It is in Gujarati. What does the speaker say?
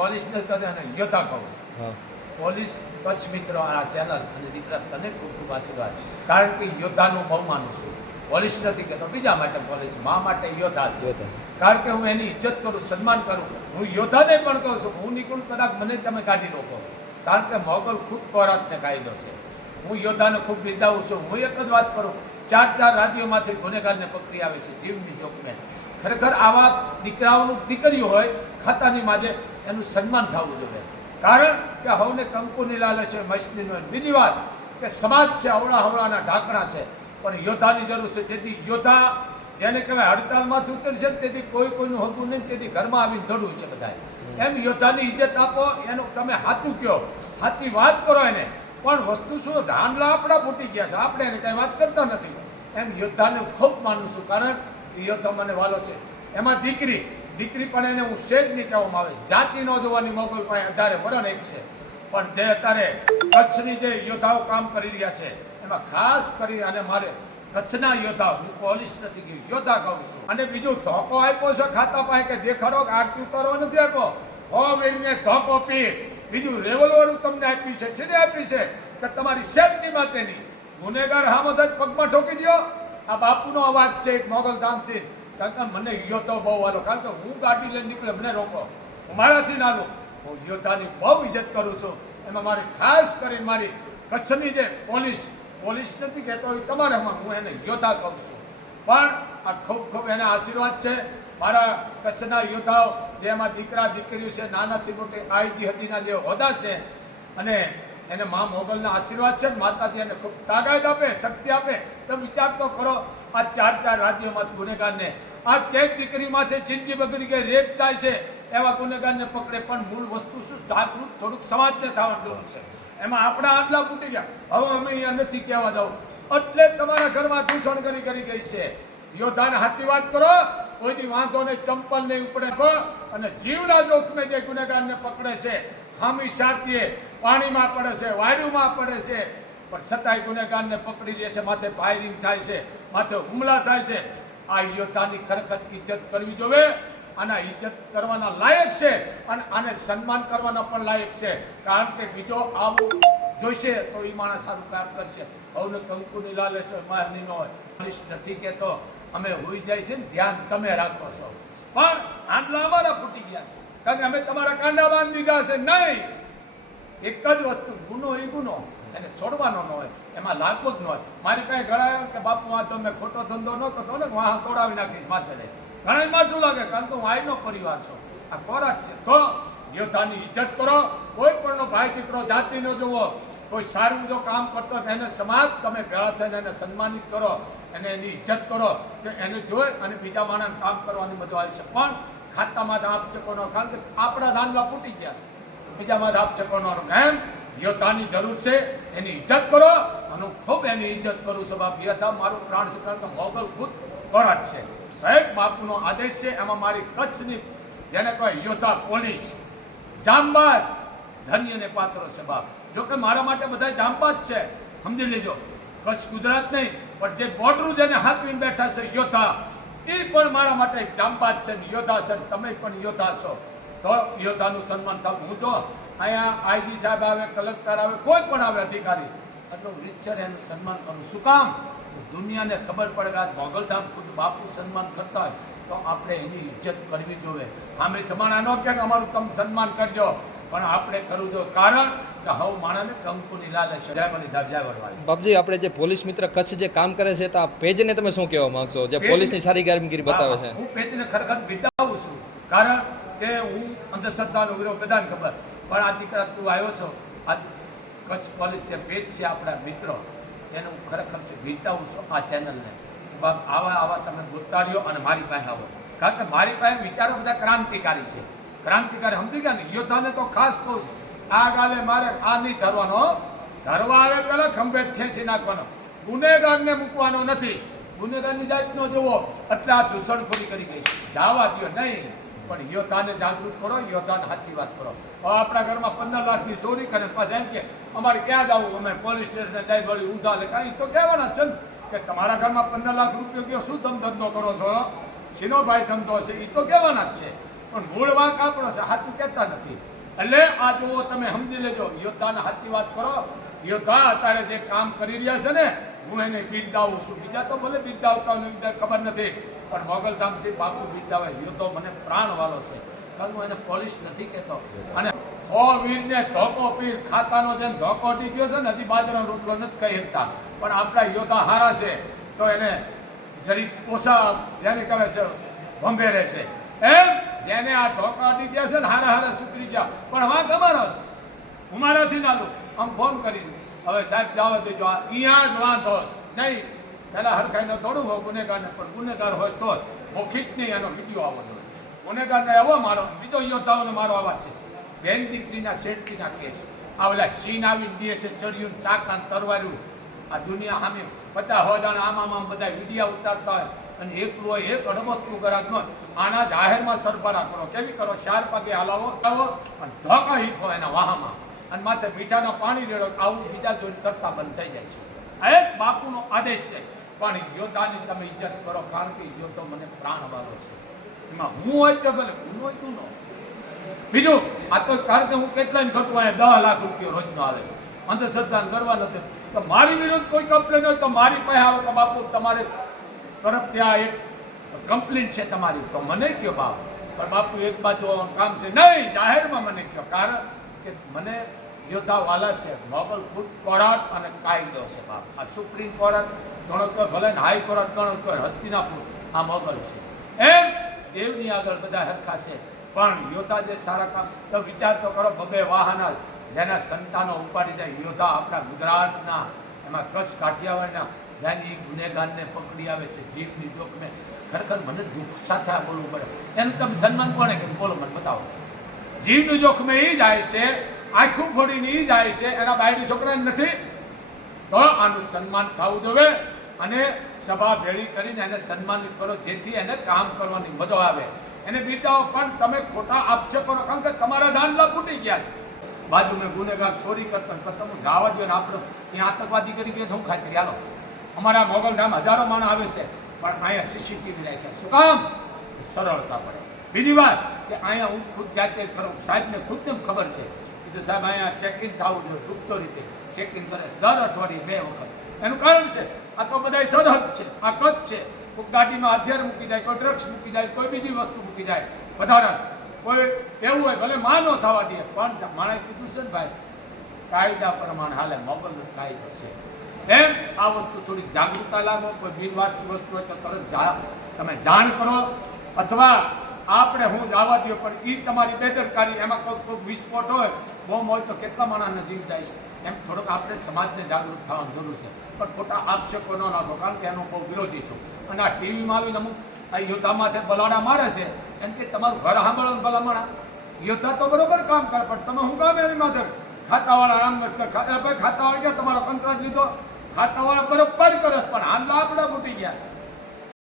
પોલીસ ને અને યોદ્ધા કહું છું. પોલીસ કચ્છ મિત્ર આ ચેનલ અને દીકરા તને ખૂબ ખૂબ આશીર્વાદ. કારણ કે યોદ્ધાનું બહુ માનું છું. પોલીસ નથી કહેતો બીજા માટે પોલીસ મા માટે યોદ્ધા છે. કારણ કે હું એની ઇજ્જત કરું સન્માન કરું. હું યોદ્ધાને પણ કહું છું હું નીકળું કદાચ મને તમે કાઢી લોકો કારણ કે મોગલ ખુદ કોરાટને કાયદો છે. હું યોદ્ધાને ખૂબ બિરદાવું છું. હું એક જ વાત કરું ચાર ચાર રાજ્યોમાંથી ગુનેગારને પકડી આવે છે જીવની જોખમે. ખરેખર આવા દીકરાઓનું દીકરીઓ હોય ખાતાની માજે એનું સન્માન થવું જોઈએ. કારણ કે હવને કંકુની લાલે છે મશનીનો બીજી વાત કે સમાજ છે અવળા હવળાના ઢાંકણા છે. પણ યોદ્ધાની જરૂર છે. તેથી યોદ્ધા જેને કહેવાય હડતાલમાંથી ઉતરશે તેથી કોઈ કોઈનું હકું નહીં, તેથી ઘરમાં આવીને દડવું છે બધાએ. એમ યોદ્ધાની ઇજ્જત આપો, એનું તમે હાથું કહો. હાથી વાત કરો એને. પણ વસ્તુ શું? ધાંડલા આપણા ફૂટી ગયા છે. આપણે એને કાંઈ વાત કરતા નથી. એમ યોદ્ધાને ખૂબ માનું છું. કારણ યોદ્ધા મને વાલો છે. એમાં દીકરી દીકરી પણ એને હું શેઠ નહીં કહેવામાં આવે. છે જાતિ ન જોવાની મોગલ પાસે અઢારે વરણ એક છે. પણ જે અત્યારે કચ્છની જે યોદ્ધાઓ કામ કરી રહ્યા છે, એમાં ખાસ કરી અને મારે કચ્છના યોદ્ધા હું પોલીસ નથી ગયું, યોદ્ધા કહું છું. અને બીજું ધોકો આપ્યો છે ખાતા પાસે કે દેખાડો કે આરતી ઉતારો નથી આપ્યો. હો એમને ધોકો પી. બીજું રેવલવાળું તમને આપ્યું છે, શેને આપ્યું છે? કે તમારી શેઠની માટેની ગુનેગાર હામદ જ પગમાં ઠોકી દો આ બાપુનો અવાજ છે એક મોગલ ધામથી. કારણ કે મને યોદ્ધો બહુ વાલો. કારણ કે હું ગાડી લઈને નીકળે મને રોકો. મારાથી નાનો. હું યોદ્ધાની બહુ ઇજ્જત કરું છું. એમાં મારી ખાસ કરીને મારી કચ્છની જે પોલીસ પોલીસ નથી કહેતો તમારે હું એને યોદ્ધા કહું છું. પણ આ ખૂબ ખૂબ એના આશીર્વાદ છે. મારા કચ્છના યોદ્ધાઓ જેમાં દીકરા, દીકરીઓ છે, નાનાથી મોટી આઈજી હતીના જે હોદ્દા છે, અને એને મા મોગલના આશીર્વાદ છે, માતાજી એને ખૂબ તાકાત આપે, શક્તિ આપે, તો વિચાર તો કરો, આ ચાર ચાર રાજ્યોમાંથી ગુનેગારને આ કેક દીકરીમાંથી જિંદગી બગડી ગઈ, રેપ થાય છે. એવા ગુનેગારને પકડે, પણ મૂળ વસ્તુ શું? જાગૃત થોડુંક સમાજને થવાનું જરૂર છે. એમાં આપણા આટલા ફૂટી ગયા. હવે અમે અહીંયા નથી કહેવા દઉં. એટલે તમારા ઘરમાં દૂષણ કરી કરી ગઈ છે. યોદ્ધાને હાથી વાત કરો કોઈની વાંધો ને ચંપલ નહીં ઉપડે કહો અને જીવના જોખમે જે ગુનેગારને પકડે છે, ખામી સાથીએ પાણીમાં પડે છે વાયુમાં પડે છે. પણ છતાંય ગુનેગારને પકડી લે છે, માથે ફાયરિંગ થાય છે, માથે હુમલા થાય છે. આ યોદ્ધાની ખરેખર ઇજ્જત કરવી જોઈએ આના ઇજ્જત કરવાના લાયક છે અને આને સન્માન કરવાના પણ લાયક છે. કારણ કે બીજો આવું જોઈશે તો એ માણસ સારું કામ કરશે. હવને કંકુની લાલે છે માહની ન હોય. નથી કહેતો અમે હોઈ જાય છે ને, ધ્યાન તમે રાખો છો. પણ આટલા અમારા ફૂટી ગયા છે. કારણ કે અમે તમારા કાંડા બાંધી દીધા છે. નહીં. એક જ વસ્તુ, ગુનો એ ગુનો. એને છોડવાનો ન હોય, એમાં લાગવું જ ન હોય. મારી પાસે ઘણા કે બાપુ, આ તો મેં ખોટો ધંધો ન કરતો ને વાહ તોડાવી નાખીશ માથે લઈ ઘણા માથું લાગે, કારણ કે હું આઈનો પરિવાર છું. આ ખોરાક છે. તો યોદ્ધાની ઇજ્જત કરો. કોઈ પણનો ભાઈ દીકરો જાતિ ન જોવો કોઈ સારું જો કામ કરતો એને સમાજ તમે ભેળા થઈને એને સન્માનિત કરો અને એની ઇજ્જત કરો. તો એને જોઈ અને બીજા માણસ કામ કરવાની બધું આવી છે. પણ ખાતામાં આપ શકો ન કારણ કે આપણા ધાંધલા ફૂટી ગયા છે. બીજામાં આપ શકો ન એમ યોદ્ધાની જરૂર છે, એની ઇજ્જત કરો અને ખૂબ એની ઇજ્જત કરું છું બાપ યોદ્ધા મારું પ્રાણ સિદ્ધાંત મોગલ ખુદ કોરાટ છે. સાહેબ, બાપુનો આદેશ છે, એમાં મારી કચ્છની જેને કહેવાય યોદ્ધા પોલીસ. જામબાજ ધન્યને પાત્ર છે, બાપ. જોકે મારા માટે બધા જામબાજ છે. સમજી લેજો. કચ્છ ગુજરાત નહીં, પણ જે બોર્ડરું જેને હાથવીને બેઠા છે, યોદ્ધા, એ પણ મારા માટે જામબાજ છે ને યોદ્ધા છે તમે પણ યોદ્ધા છો. તો યોદ્ધાનું સન્માન થવું. હું તો અહીંયા આઈજી સાહેબ આવે કલેક્ટર આવે કોઈ પણ આવે અધિકારી એટલું રીતસર એનું સન્માન કરવું. શું કામ? દુનિયાને ખબર પડે કે આ મોગલધામ ખુદ બાપુ સન્માન કરતા હોય તો આપણે એની ઇજ્જત કરવી જોઈએ. આમે તમારા ન કે અમારું તમે સન્માન કરજો પણ આપણે કરવું જોઈએ. કારણ કે હવ માણસને કંકુની લાલે છે જય બની બાપજી આપણે જે પોલીસ મિત્ર કચ્છ જે કામ કરે છે તો આ પેજને તમે શું કહેવા માંગશો? જે પોલીસની સારી કામગીરી બતાવે છે. હું પેજને ખરેખર બિરદાવું છું. કારણ કે હું અંધશ્રદ્ધાનો વિરોધ બધાને ખબર. પણ આ દીકરા તું આવ્યો છો, આ કચ્છ પોલીસ જે પેજ છે આપણા મિત્રો, એને હું ખરેખર છે છું આ ચેનલને. બાપ, આવા આવા તમે ગોતાડ્યો અને મારી પાસે આવો. કારણ કે મારી પાસે વિચારો બધા ક્રાંતિકારી છે. ક્રાંતિકારી સમજી ગયા ને? યોદ્ધાને તો ખાસ કહું છું. આ ગાલે મારે આ નહીં ધરવાનો ધરવા આવે પેલા ખંભે ખેંચી નાખવાનો. ગુનેગારને મૂકવાનો નથી. ગુનેગારની જાતનો જોવો એટલે આ દૂષણખોરી કરી ગઈ જાવા દો નહીં. પણ યોદ્ધાને જાગૃત કરો, યોદ્ધાને સાચી વાત કરો. હવે આપણા ઘરમાં પંદર લાખની ચોરી કરે પાછા એમ કે, અમારે ક્યાં જવું? અમે પોલીસ સ્ટેશને જાય, વળી ઊંધા લે. કાંઈ તો કહેવાના છે કે તમારા ઘરમાં પંદર લાખ રૂપિયો ગયો, શું તમે ધંધો કરો છો? છીનો ભાઈ ધંધો છે એ તો કહેવાના જ છે. પણ મૂળ વાંક આપણો છે, સાચું કહેતા નથી. એટલે આ જુઓ, તમે સમજી લેજો, યોદ્ધાને સાચી વાત કરો. યોદ્ધા અત્યારે જે કામ કરી રહ્યા છે ને હું એને બિરદાવું છું. બીજા તો ભલે બિરદાવતા ખબર નથી. પણ મોગલધામથી બાપુ બિરદાવે યોદ્ધો મને પ્રાણ વાલો છે. કારણ હું એને પોલીસ નથી કહેતો. અને હો વીરને ધોકો પીર ખાતાનો જેમ ધોકો ગયો છે ને, હજી બાજરો રોટલો નથી કહી શકતા. પણ આપણા યોદ્ધા હારા છે. તો એને જરી ઓછા જેને કહે છે, ભંભેરે છે. એમ જેને આ ધોકા અડી ગયા છે ને, હારા હારા સુધરી ગયા. પણ વાંક અમારો છે. હું મારાથી ના લઉં. આમ ફોન કરી હવે સાહેબ, જાવ દેજો. અહીંયા જ વાંધો નહીં, પેલા હરખાઈને દોડું હોય ગુનેગારને, પણ ગુનેગાર હોય તો જ. મૌખિક નહીં એનો વીડિયો આવો જોઈએ. ગુનેગારને એવો મારો, બીજો યોદ્ધાઓને મારો આવા છે. બેન દીકરીના શેઠજીના કેસ. આ ઓલા સીન આવી દેશે ચડ્યું ચાકાન તરવાર્યું. આ દુનિયા સામે પચાસ હોદાના આમ આમ બધા વિડીયા ઉતારતા હોય. અને એકલું હોય, એક અડબકલું ગરાક ન હોય. આના જાહેરમાં સરભરા કરો. કેવી કરો? ચાર પગે હલાવો અને ધોકા હીખો એના વાહામાં. અને માથે મીઠાનો પાણી રેડો આવું બીજા જોઈને કરતા બંધ થઈ જાય છે. એક બાપુનો આદેશ છે. પણ યોદ્ધાની તમે ઇજ્જત કરો કારણ કે યોદ્ધો મને પ્રાણ વાળો છે. એમાં હું હોય તો ભલે હું હોય તું ન બીજું, આ તો કારણ કે હું કેટલા થતું અહીંયા દસ લાખ રૂપિયા રોજનો આવે છે. અંધશ્રદ્ધા કરવા નથી. તો મારી વિરુદ્ધ કોઈ કમ્પ્લેન હોય તો મારી પાસે આવો કે બાપુ, તમારે તરફથી આ એક કમ્પ્લેન છે તમારી. તો મને કયો બાપ પણ બાપુ, એક બાજુ કામ છે. નહીં, જાહેરમાં મને કયો. કારણ કે મને યોદ્ધા વાલા છે. મોગલ ખુદ કોર્ટ અને કાયદો છે બાપ. આ સુપ્રીમ કોર્ટ ગણો ભલે ને હાઈ કોર્ટ ગણો હસ્તિનાપુર આ મોગલ છે. એમ દેવની આગળ બધા હરખા છે. પણ યોદ્ધા જે સારા કામ, તો વિચાર તો કરો બબે વાહના જેના સંતાનો ઉપાડી જાય, યોદ્ધા આપણા ગુજરાતના, એમાં કચ્છ કાઠિયાવાડના જેની ગુનેગારને પકડી આવે છે જીવની જોખમે ખરેખર મને દુઃખ સાથે બોલવું પડે. એનું તમે સન્માન કોને કે બોલો મને બતાવો. જીવનું જોખમે એ જાય છે આખું ફોડીને જાય છે, એના બાયડી છોકરા નથી. તો આનું સન્માન થવું જોઈએ અને સભા ભેળી કરીને એને સન્માનિત કરો, જેથી એને કામ કરવાની મદદ આવે. એને બિરદાવો પણ તમે ખોટા આક્ષેપો કરો, કારણ કે તમારા ધાનલા ફૂટી ગયા છે. બાજુમાં ગુનેગાર ચોરી કરતા ને તમે ગાવા દો ને આપણે ત્યાં આતંકવાદી કરી ગયો હું ખાતરી. હાલો. અમારા મોગલધામ હજારો માણસ આવે છે, પણ અહીંયા સીસીટીવી રાખ્યા. શું કામ? સરળતા પડે. બીજી વાત કે અહીંયા હું ખુદ જાતે કરું સાહેબને ખુદને ખબર છે કીધું, સાહેબ, અહીંયા ચેક ઇન થવું જોઈએ, ગુપ્તો રીતે. ચેક ઇન કરે દર અઠવાડિયે બે વખત. એનું કારણ છે, આ તો બધા સરહદ છે, આ કચ્છ છે. કોઈ ગાડીમાં હથિયાર મૂકી જાય, કોઈ ડ્રગ્સ મૂકી જાય, કોઈ બીજી વસ્તુ મૂકી જાય. વધારા. કોઈ એવું હોય, ભલે માનો થવા દે, પણ માણે કીધું છે ને ભાઈ, કાયદા પ્રમાણે હાલે, મોબાઈલ કાયદો છે. એમ આ વસ્તુ થોડી જાગૃતતા લાવો કોઈ બિનવારસી વસ્તુ હોય તો તરત તમે જાણ કરો. અથવા આપણે હું જવા દો પણ એ તમારી બેદરકારી, એમાં કોઈ કોઈ વિસ્ફોટ હોય બોમ્બ હોય તો કેટલા માણસના જીવ જાય છે. એમ થોડોક આપણે સમાજને જાગૃત થવાની જરૂર છે. પણ ખોટા આક્ષેપો ન નાખો કારણ કે એનો બહુ વિરોધી છું. અને આ ટીવીમાં આવીને અમુક આ યોદ્ધામાં બલાડા મારે છે, એમ કે તમારું ઘર સાંભળો ને ભલામણા યોદ્ધા તો બરોબર કામ કરે, પણ તમે શું કામ એની માથે? ખાતાવાળા આમ ભાઈ ખાતાવાળા ગયા તમારો કંટ્રાક્ટ લીધો? ખાતાવાળા બરોબર કરે પણ હાંડલા આપણા ફૂટી ગયા છે.